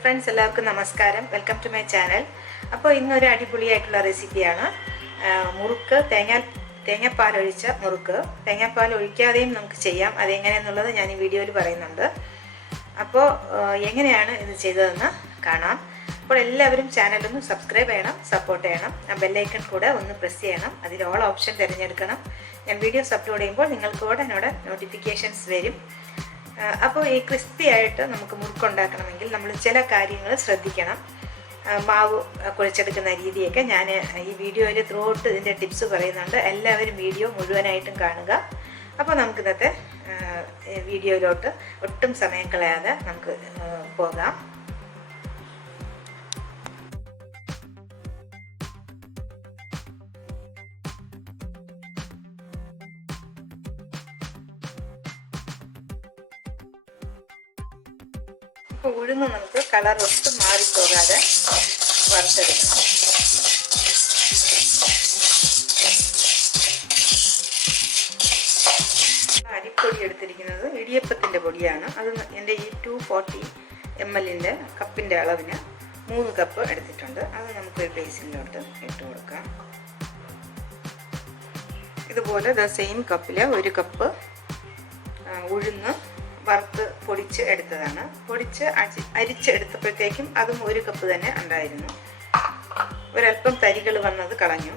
Friends, എല്ലാവർക്കും നമസ്കാരം. Welcome to my channel. അപ്പോൾ ഇന്നൊരു അടിപൊളിയായിട്ടുള്ള റെസിപ്പിയാണ് മുറുക്ക് തേങ്ങാപ്പാൽ ഒഴിച്ച മുറുക്ക്. തേങ്ങാപ്പാൽ ഒഴിക്കാതെയും നമുക്ക് ചെയ്യാം. അതെങ്ങനെയെന്നുള്ളത് ഞാൻ ഈ വീഡിയോയിൽ പറയുന്നുണ്ട്. അപ്പോൾ എങ്ങനെയാണ് ഇത് ചെയ്തതെന്ന് കാണാം. അപ്പോൾ എല്ലാവരും ചാനൽ ഒന്ന് സബ്സ്ക്രൈബ് ചെയ്യണം, സപ്പോർട്ട് ചെയ്യണം. ആ ബെല്ലൈക്കൺ കൂടെ ഒന്ന് പ്രസ് ചെയ്യണം. അതിൽ ഓൾ ഓപ്ഷൻ തിരഞ്ഞെടുക്കണം. ഞാൻ വീഡിയോസ് അപ്ലോഡ് ചെയ്യുമ്പോൾ നിങ്ങൾക്ക് ഉടനോടെ നോട്ടിഫിക്കേഷൻസ് വരും. അപ്പോൾ ഈ ക്രിസ്പി ആയിട്ട് നമുക്ക് മുറുക്കുണ്ടാക്കണമെങ്കിൽ നമ്മൾ ചില കാര്യങ്ങൾ ശ്രദ്ധിക്കണം. മാവ് കുഴച്ചെടുക്കുന്ന രീതിയൊക്കെ ഞാൻ ഈ വീഡിയോയിൽ ത്രൂ ഔട്ട് ഇതിൻ്റെ ടിപ്സ് പറയുന്നുണ്ട്. എല്ലാവരും വീഡിയോ മുഴുവനായിട്ടും കാണുക. അപ്പോൾ നമുക്ക് ഇന്നത്തെ വീഡിയോയിലോട്ട് ഒട്ടും സമയം കളയാതെ നമുക്ക് പോകാം. ഇപ്പോൾ ഉഴുന്ന് നമുക്ക് കളർ ഒട്ടും മാറിപ്പോകാതെ വറുത്തെടുക്കണം. അരിപ്പൊടി എടുത്തിരിക്കുന്നത് ഇടിയപ്പത്തിൻ്റെ പൊടിയാണ്. അത് എൻ്റെ ഈ 240 ml കപ്പിൻ്റെ അളവിന് 3 കപ്പ് എടുത്തിട്ടുണ്ട്. അത് നമുക്ക് ബേസിനിലോട്ട് ഇട്ട് കൊടുക്കാം. ഇതുപോലെ സെയിം കപ്പിൽ 1 കപ്പ് ഉഴുന്ന് വറുത്ത് പൊടിച്ച് എടുത്തതാണ്. പൊടിച്ച് അരിച്ചെടുത്തപ്പോഴത്തേക്കും അതും 1 കപ്പ് തന്നെ ഉണ്ടായിരുന്നു. ഒരല്പം തരികൾ വന്നത് കളഞ്ഞു.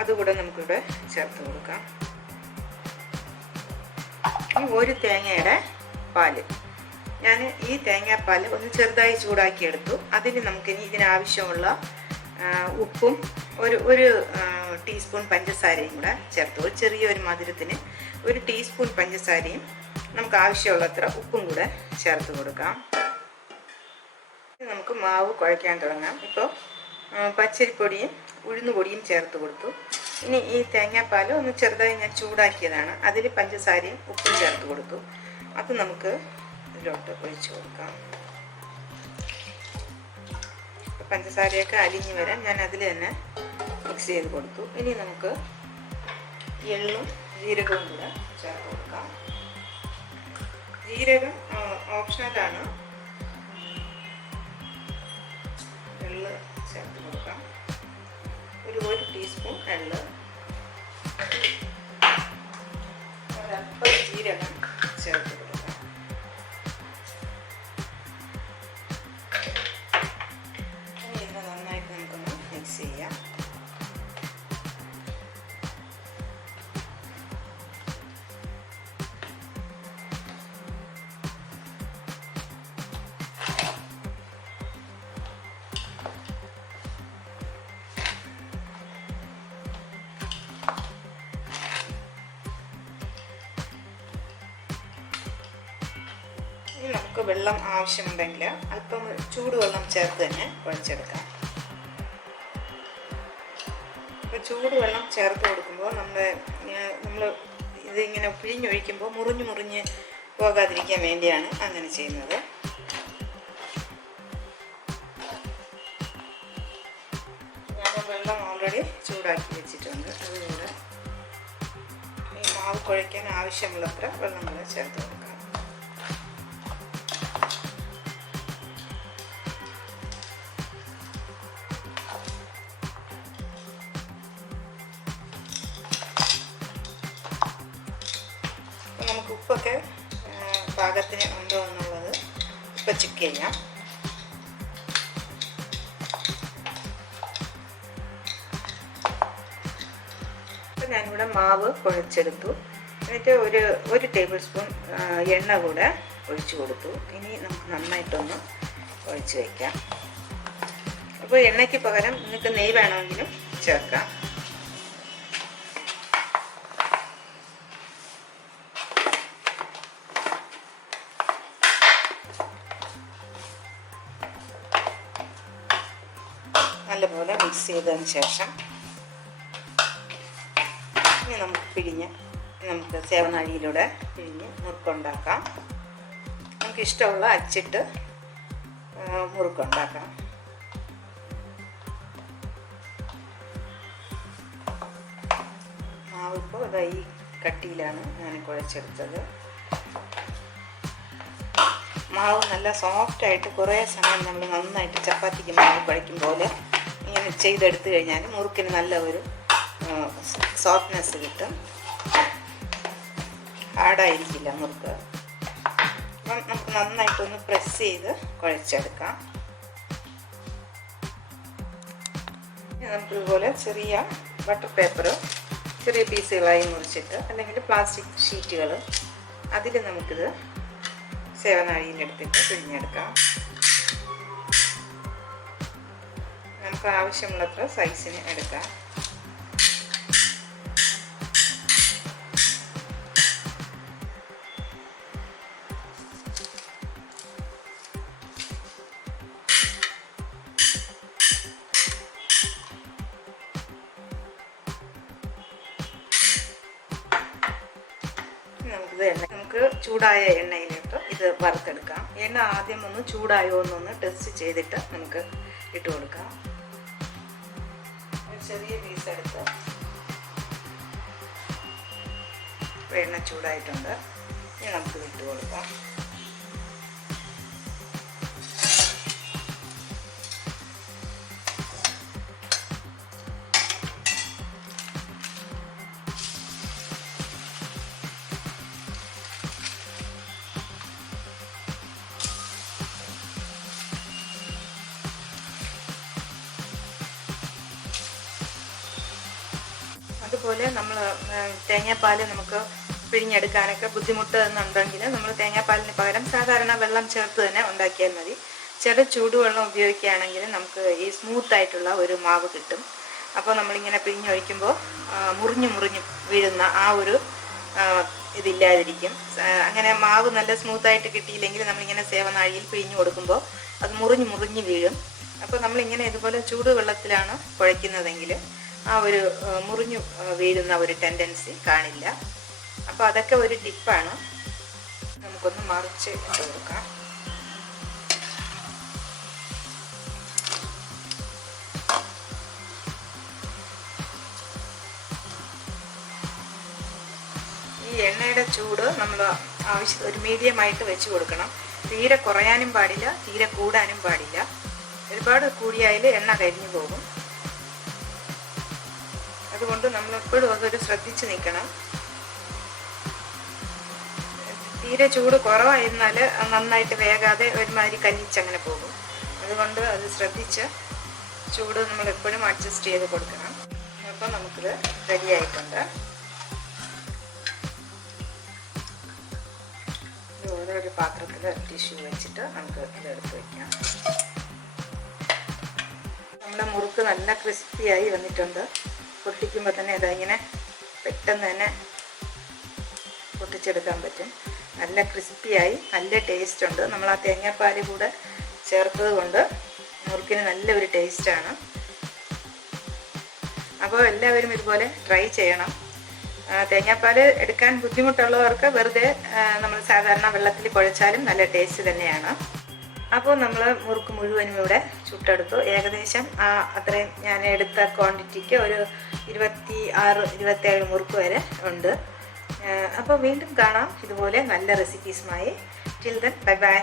അതുകൂടെ നമുക്കിവിടെ ചേർത്ത് കൊടുക്കാം. ഒരു തേങ്ങയുടെ പാല്, ഞാൻ ഈ തേങ്ങാപ്പാൽ ഒന്ന് ചെറുതായി ചൂടാക്കി എടുത്തു. അതിന് നമുക്കിനി ഇതിനാവശ്യമുള്ള ഉപ്പും ഒരു ടീസ്പൂൺ പഞ്ചസാരയും കൂടെ ചേർത്തു. ചെറിയൊരു മധുരത്തിന് 1 ടീസ്പൂൺ പഞ്ചസാരയും നമുക്ക് ആവശ്യമുള്ളത്ര ഉപ്പും കൂടെ ചേർത്ത് കൊടുക്കാം. നമുക്ക് മാവ് കുഴയ്ക്കാൻ തുടങ്ങാം. ഇപ്പോൾ പച്ചരിപ്പൊടിയും ഉഴുന്നുപൊടിയും ചേർത്ത് കൊടുത്തു. ഇനി ഈ തേങ്ങാപ്പാൽ ഒന്ന് ചെറുതായി ഞാൻ ചൂടാക്കിയതാണ്. അതിൽ പഞ്ചസാരയും ഉപ്പും ചേർത്ത് കൊടുത്തു. അത് നമുക്ക് ഇതിലോട്ട് ഒഴിച്ചു കൊടുക്കാം. പഞ്ചസാരയൊക്കെ അലിഞ്ഞു വരാൻ ഞാൻ അതിൽ തന്നെ മിക്സ് ചെയ്ത് കൊടുത്തു. ഇനി നമുക്ക് എള്ളും ജീരകവും കൂടെ ചേർത്ത് കൊടുക്കാം. ജീരകം ഓപ്ഷണലാണ്. എള്ള് ചേർത്ത് കൊടുക്കാം. ഒരു ടീസ്പൂൺ എള്ള്, ഒരല്പം ജീരകം ചേർത്ത് കൊടുക്കാം. ഇനി ഇത് നന്നായിട്ട് നമുക്കൊന്ന് മിക്സ് ചെയ്യാം. നമുക്ക് വെള്ളം ആവശ്യമുണ്ടെങ്കിൽ അല്പം ചൂടുവെള്ളം ചേർത്ത് തന്നെ കുഴച്ചെടുക്കാം. ഇപ്പോൾ ചൂടുവെള്ളം ചേർത്ത് കൊടുക്കുമ്പോൾ നമ്മൾ ഇതിങ്ങനെ പിഴിഞ്ഞൊഴിക്കുമ്പോൾ മുറിഞ്ഞ് പോകാതിരിക്കാൻ വേണ്ടിയാണ് അങ്ങനെ ചെയ്യുന്നത്. ഞാൻ വെള്ളം ഓൾറെഡി ചൂടാക്കി വെച്ചിട്ടുണ്ട്. അതുകൊണ്ട് ഈ മാവ് കുഴയ്ക്കാൻ ആവശ്യമുള്ളത്ര വെള്ളം കൂടെ ചേർത്ത് കൊടുക്കാം. നമുക്ക് ഉപ്പൊക്കെ പാകത്തിന് ഉണ്ടോ എന്നുള്ളത് ഇപ്പം ചെക്ക് ചെയ്യാം. ഇപ്പം ഞാനിവിടെ മാവ് കുഴച്ചെടുത്തു. എന്നിട്ട് ഒരു ടേബിൾ സ്പൂൺ എണ്ണ കൂടെ ഒഴിച്ചു കൊടുത്തു. ഇനി നമുക്ക് നന്നായിട്ടൊന്ന് ഒഴിച്ച് വയ്ക്കാം. അപ്പോൾ എണ്ണയ്ക്ക് പകരം നിങ്ങൾക്ക് നെയ്യ് വേണമെങ്കിലും ചേർക്കാം. നല്ലപോലെ മിക്സ് ചെയ്തതിന് ശേഷം ഇനി നമുക്ക് സേവനാഴിയിലൂടെ പിഴിഞ്ഞ് മുറുക്കുണ്ടാക്കാം. നമുക്കിഷ്ടമുള്ള അച്ചിട്ട് മുറുക്കുണ്ടാക്കാം. മാവിപ്പോൾ ഈ കട്ടിയിലാണ് ഞാൻ കുഴച്ചെടുത്തത്. മാവ് നല്ല സോഫ്റ്റായിട്ട് കുറേ സമയം നമ്മൾ നന്നായിട്ട് ചപ്പാത്തിക്ക് മാവ് കുഴയ്ക്കും പോലെ ഇങ്ങനെ ചെയ്തെടുത്തു കഴിഞ്ഞാൽ മുറുക്കിന് നല്ല ഒരു സോഫ്റ്റ്നെസ് കിട്ടും, ഹാർഡായിരിക്കില്ല മുറുക്ക്. അപ്പം നമുക്ക് നന്നായിട്ടൊന്ന് പ്രസ് ചെയ്ത് കുഴച്ചെടുക്കാം. നമുക്കിതുപോലെ ചെറിയ ബട്ടർ പേപ്പർ ചെറിയ പീസുകളായി മുറിച്ചിട്ട് അല്ലെങ്കിൽ പ്ലാസ്റ്റിക് ഷീറ്റുകൾ അതിൽ നമുക്കിത് സേവനാഴിയിലെടുത്തിട്ട് പിഴിഞ്ഞെടുക്കാം. നമുക്ക് ആവശ്യമുള്ളത്ര സൈസിന് എടുക്കാം. നമുക്ക് ചൂടായ എണ്ണയിലിട്ട് ഇത് വറുത്തെടുക്കാം. എണ്ണ ആദ്യം ഒന്ന് ചൂടായോ എന്നൊന്ന് ടെസ്റ്റ് ചെയ്തിട്ട് നമുക്ക് ഇട്ട് കൊടുക്കാം. ഒരു ചെറിയ പീസ് എടുത്ത് എണ്ണ ചൂടായിട്ടുണ്ട്, ഇനി നമുക്ക് ഇട്ട് കൊടുക്കാം. അതുപോലെ നമ്മൾ തേങ്ങാപ്പാൽ നമുക്ക് പിഴിഞ്ഞെടുക്കാനൊക്കെ ബുദ്ധിമുട്ട് എന്നുണ്ടെങ്കിൽ നമ്മൾ തേങ്ങാപ്പാലിന് പകരം സാധാരണ വെള്ളം ചേർത്ത് തന്നെ ഉണ്ടാക്കിയാൽ മതി. ചെറു ചൂടുവെള്ളം ഉപയോഗിക്കുകയാണെങ്കിൽ നമുക്ക് ഈ സ്മൂത്തായിട്ടുള്ള ഒരു മാവ് കിട്ടും. അപ്പോൾ നമ്മളിങ്ങനെ പിഴിഞ്ഞൊഴിക്കുമ്പോൾ മുറിഞ്ഞു വീഴുന്ന ആ ഒരു ഇതില്ലാതിരിക്കും. അങ്ങനെ മാവ് നല്ല സ്മൂത്തായിട്ട് കിട്ടിയില്ലെങ്കിൽ നമ്മളിങ്ങനെ സേവനാഴിയിൽ പിഴിഞ്ഞു കൊടുക്കുമ്പോൾ അത് മുറിഞ്ഞു വീഴും. അപ്പോൾ നമ്മളിങ്ങനെ ഇതുപോലെ ചൂടുവെള്ളത്തിലാണ് കുഴയ്ക്കുന്നതെങ്കിൽ ആ ഒരു മുറിഞ്ഞു വീഴുന്ന ഒരു ടെൻഡൻസി കാണില്ല. അപ്പോൾ അതൊക്കെ ഒരു ടിപ്പാണ്. നമുക്കൊന്ന് മറിച്ച് ഇട്ട് കൊടുക്കാം. ഈ എണ്ണയുടെ ചൂട് നമ്മൾ ഒരു മീഡിയമായിട്ട് വെച്ച് കൊടുക്കണം. തീരെ കുറയാനും പാടില്ല, തീരെ കൂടാനും പാടില്ല. ഒരുപാട് കൂടിയായാൽ എണ്ണ കരിഞ്ഞു പോകും. അതുകൊണ്ട് നമ്മളെപ്പോഴും അതൊരു ശ്രദ്ധിച്ച് നിൽക്കണം. തീരെ ചൂട് കുറവായിരുന്നാൽ നന്നായിട്ട് വേകാതെ ഒരുമാതിരി കല്ലിച്ചങ്ങനെ പോകും. അതുകൊണ്ട് അത് ശ്രദ്ധിച്ച് ചൂട് നമ്മളെപ്പോഴും അഡ്ജസ്റ്റ് ചെയ്ത് കൊടുക്കണം. അപ്പോൾ നമുക്കിത് റെഡിയായിട്ടുണ്ട്. ഓരോരു പാത്രത്തിൽ ടിഷ്യൂ വെച്ചിട്ട് നമുക്ക് ഇതെടുത്ത് വയ്ക്കാം. നമ്മുടെ മുറുക്ക് നല്ല ക്രിസ്പിയായി വന്നിട്ടുണ്ട്. പൊട്ടിക്കുമ്പോൾ തന്നെ ഇങ്ങനെ പെട്ടെന്ന് തന്നെ പൊട്ടിച്ചെടുക്കാൻ പറ്റും. നല്ല ക്രിസ്പിയായി നല്ല ടേസ്റ്റ് ഉണ്ട്. നമ്മൾ ആ തേങ്ങാപ്പാൽ കൂടെ ചേർത്തത് കൊണ്ട് മുറുക്കിന് നല്ലൊരു ടേസ്റ്റാണ്. അപ്പോൾ എല്ലാവരും ഇതുപോലെ ട്രൈ ചെയ്യണം. തേങ്ങാപ്പാൽ എടുക്കാൻ ബുദ്ധിമുട്ടുള്ളവർക്ക് വെറുതെ നമ്മൾ സാധാരണ വെള്ളത്തിൽ കുഴച്ചാലും നല്ല ടേസ്റ്റ് തന്നെയാണ്. അപ്പോൾ നമ്മൾ മുറുക്ക് മുഴുവനും ഇവിടെ ചുട്ടെടുത്തു. ഏകദേശം അത്രയും ഞാൻ എടുത്ത ക്വാണ്ടിറ്റിക്ക് ഒരു 26-27 മുറുക്ക് വരെ ഉണ്ട്. അപ്പോൾ വീണ്ടും കാണാം ഇതുപോലെ നല്ല റെസിപ്പീസുമായി. Till then bye by.